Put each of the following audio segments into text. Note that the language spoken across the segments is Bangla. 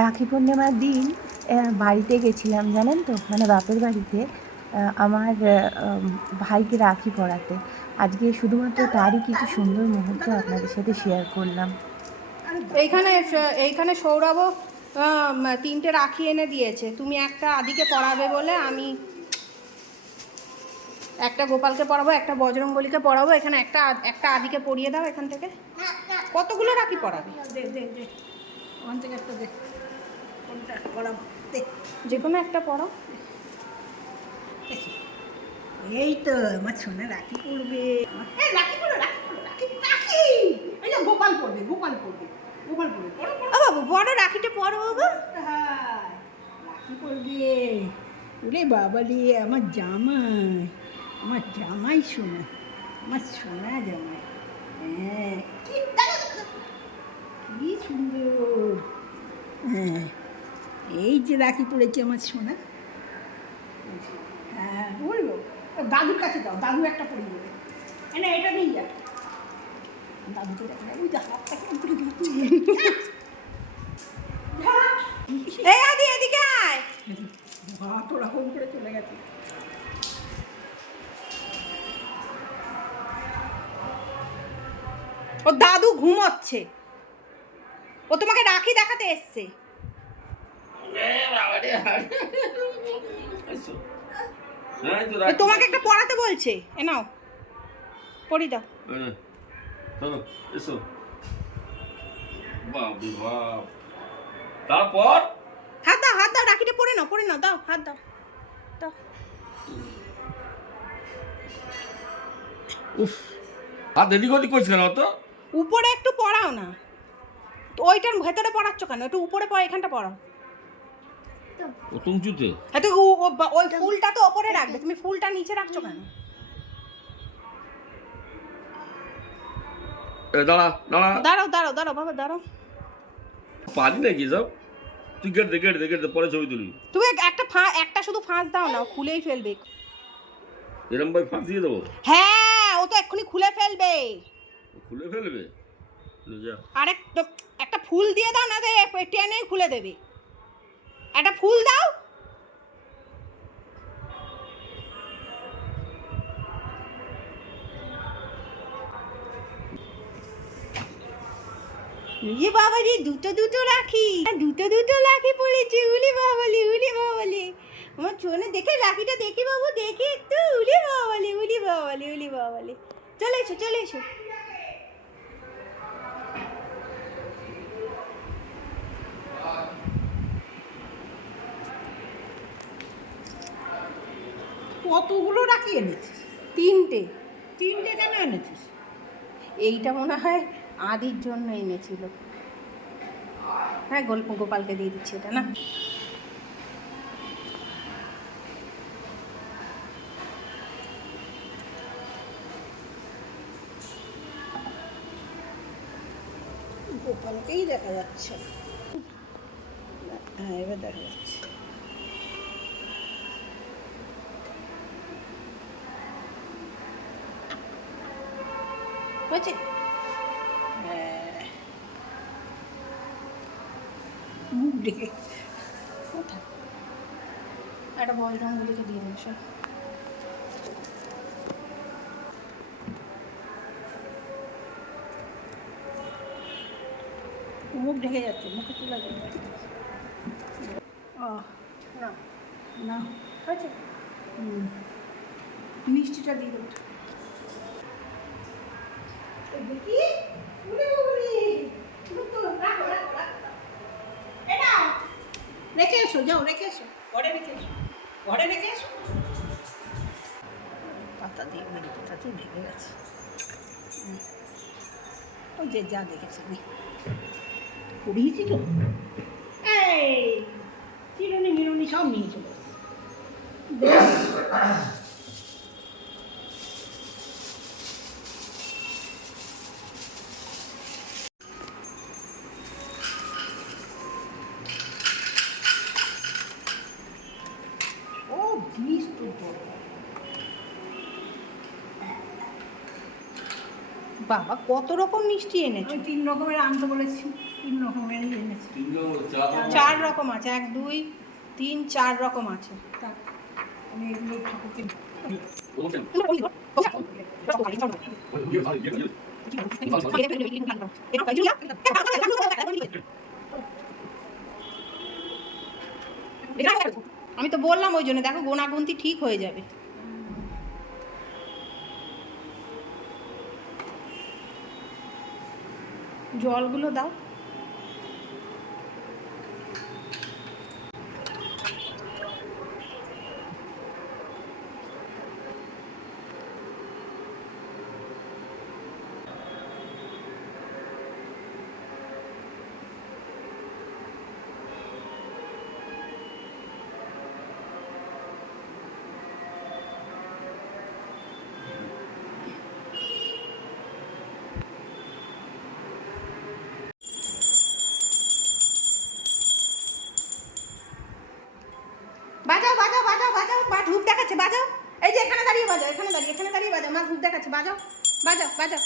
রাখি পূর্ণিমার দিন বাড়িতে গেছিলাম জানেন তো? মানে বাপের বাড়িতে আমার ভাইকে রাখি পড়াতে আজকে শুধুমাত্র তারই কিছু সুন্দর মুহূর্ত আপনাদের সাথে শেয়ার করলাম। এইখানে এইখানে সৌরভও আম, তিনটে রাখি এনে দিয়েছে। তুমি একটা আদিকে পড়াবে বলে আমি একটা গোপালকে পড়াবো একটা বজরঙ্গলিকে পড়াবো এখানে একটা একটা আদিকে পড়িয়ে দাও এখান থেকে। কতগুলো রাখি দে যে কোনো একটা পড়াও এই তো আমার সোনা রাখি পড়বে রাখি পড়ো রাখি পড়ো রাখি রাখি! এই গোপাল পড়বে গোপাল পড়বে গোপাল পড়বে পড়ো পড়ো বাবু বড় রাখিটা পড়ো বাবু। হায়, রাখি পড়বে ওরে বাবা রে আমার জামাই আমার জামাই সোনা আমার সোনা জামাই। হ্যাঁ। কি সুন্দর। হ্যাঁ এই যে রাখি পড়েছে আমার সোনা। হ্যাঁ বলব? দাদুর কাছে যাও দাদু একটা দেবে না এটা নিয়ে যা। দাদুকে দেখো ওই যে হাতটা করে এই আদি এদিকে আয়। হাত ওরকম করে চলে গেছে। ও দাদু ঘুমোচ্ছে। ও তোমাকে রাখি দেখাতে এসছে। তোমাকে একটা পড়াতে বলছে। এ নাও। পড়ি দাও। এসো। তারপর? হাত দাও হাত দাও রাখিটা পরে নাও পরে নাও দাও হাত দাও দাও। উফ আর এদিক ওদিক করছে কেন তো উপরে একটু পড়াও না। ওইটার ভেতরে পড়াচ্ছ কেন? একটু উপরে পড়া এখানটা তুমচুতে হয়তো ও- ও- ওই ফুলটা তো ওপরে রাখবে তুমি ফুলটা নিচে রাখছো কেন? দাঁড়া দাঁড়া। দাঁড়াও দাঁড়াও দাঁড়াও বাবা দাঁড়াও। পারি নাকি সব? তুই গেট দে গেট দে গেট দে পরে ছবি তুলি। তুমি একটা ফা একটা শুধু ফাঁস দাও না খুলেই ফেলবে। এরম ভাই ফাঁস দিয়ে দেবো? হ্যাঁ ও তো এক্ষুনি খুলে ফেলবে। খুলে ফেলবে? আরেক একটা ফুল দিয়ে দাও না টেনেই খুলে দেবে। একটা ফুল দাও। ইয়ে বাবা রে দুটো দুটো রাখি। দুটো দুটো রাখি পড়েছে, উলি বাবালি উলি বাবালি। আমার চোনে দেখে রাখিটা দেখি বাবু, দেখি একটু। উলি বাবালি উলি বাবালি উলি বাবালি। চলে এসো চলে এসো। কতগুলো রাখি এনেছিস। তিনটে। তিনটে কেন এনেছিস? এইটা মনে হয় আদির জন্য এনেছিল। হ্যাঁ গল্প গোপালকে দিয়ে দিচ্ছি এটা না? গোপালকেই দেখা যাচ্ছে হ্যাঁ এবার দেখা যাচ্ছে। হয়েছে? হ্যাঁ। মুখ দেখে কোথায়? একটা বজরঙ্গলিকে দিয়ে দেবে সব মুখ ঢেকে যাচ্ছে মুখে তোলা ও না। না। হয়েছে। মিষ্টিটা দিয়ে দেবো। রাখো এসো, যাও, রেখে এসো। ঘরে রেখে এসো। ঘরে রেখে এসো। পাতা দিয়ে মেরে পাতাতেই ঢেকে গেছে। ওই যে যা দেখেছে পড়িয়েছি তো এই, চিরুনি মিরুনি সব নিয়ে বাবা কত রকম মিষ্টি এনেছো? তিন রকমের আনতে বলেছি তিন রকমেরই এনেছি। তিন নম্বর চা চার রকম আছে এক দুই তিন চার রকম আছে। আমি আমি তো বললাম ওই জন্য দেখো গোনাগুনতি ঠিক হয়ে যাবে। জলগুলো দাও। বাজাও বাজাও বাজাও বাজাও। মা ধূপ দেখাচ্ছে, বাজাও। এই যে এখানে দাঁড়িয়ে বাজাও, এখানে দাঁড়িয়ে এখানে দাঁড়িয়ে বাজাও। মা ধূপ দেখাচ্ছে, বাজাও বাজাও বাজাও।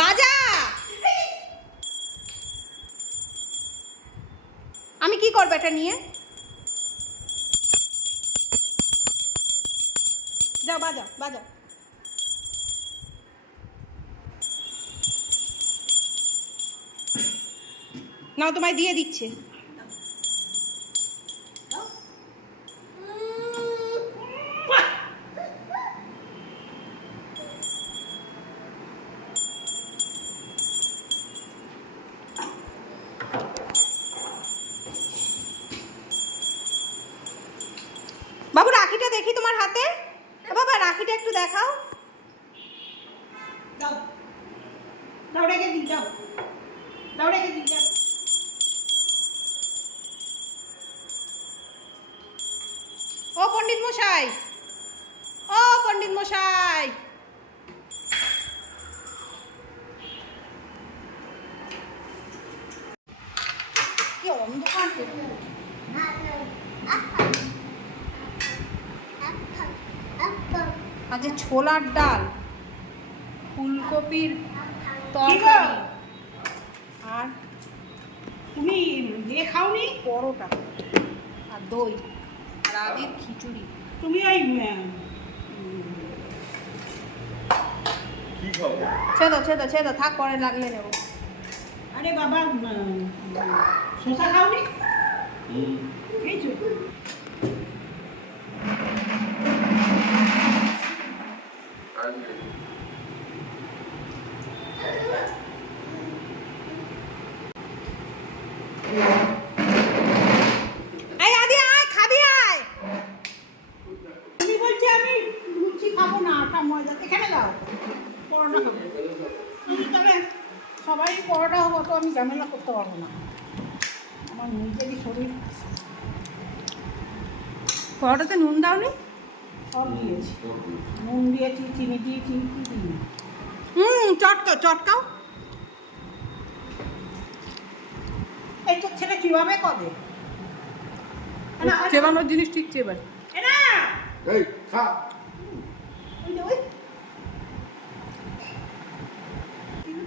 বাজা আমি কি করব এটা নিয়ে? যাও, বাজাও বাজাও। নাও তোমায় দিয়ে দিচ্ছে। বাবু, রাখিটা দেখি তোমার হাতে। বাবা, রাখিটা একটু দেখাও। দাও। দাও, রেখে দিই যাও দাও, রেখে দিই যাও পণ্ডিত মশাই। ও পণ্ডিত মশাই। কি অন্ধকার আজ ছোলার ডাল ফুলকপির তরকারি আর তুমি ইয়ে খাওনি? পরোটা আর দই। আর খিচুড়ি। তুমি ওই উম, কি খাব? ছেদো ছেদো ছেদো থাক পরে লাগলে নেব। আরে বাবা শশা শসা খাওনি? হুম। খেয়েছো? এই আদি আয় খাবি আয় তুমি বলছি আমি লুচি খাব না আটা ময়দা এখানে দাও পরোটা খাব তুমি তবে সবাই পরোটা হব তো আমি ঝামেলা করতে পারব না। আমার নিজেরই শরীর। পরোটাতে নুন দাওনি? সব দিয়েছি। নুন দিয়েছি চিনি দিয়েছি কি দিই? হুম চটকাও চটকাও। এই তোর ছেলে কীভাবে কবে চেবানোর জিনিস ঠিক চেবার এ না, এই খা ওই যে ওই হ্যাঁ?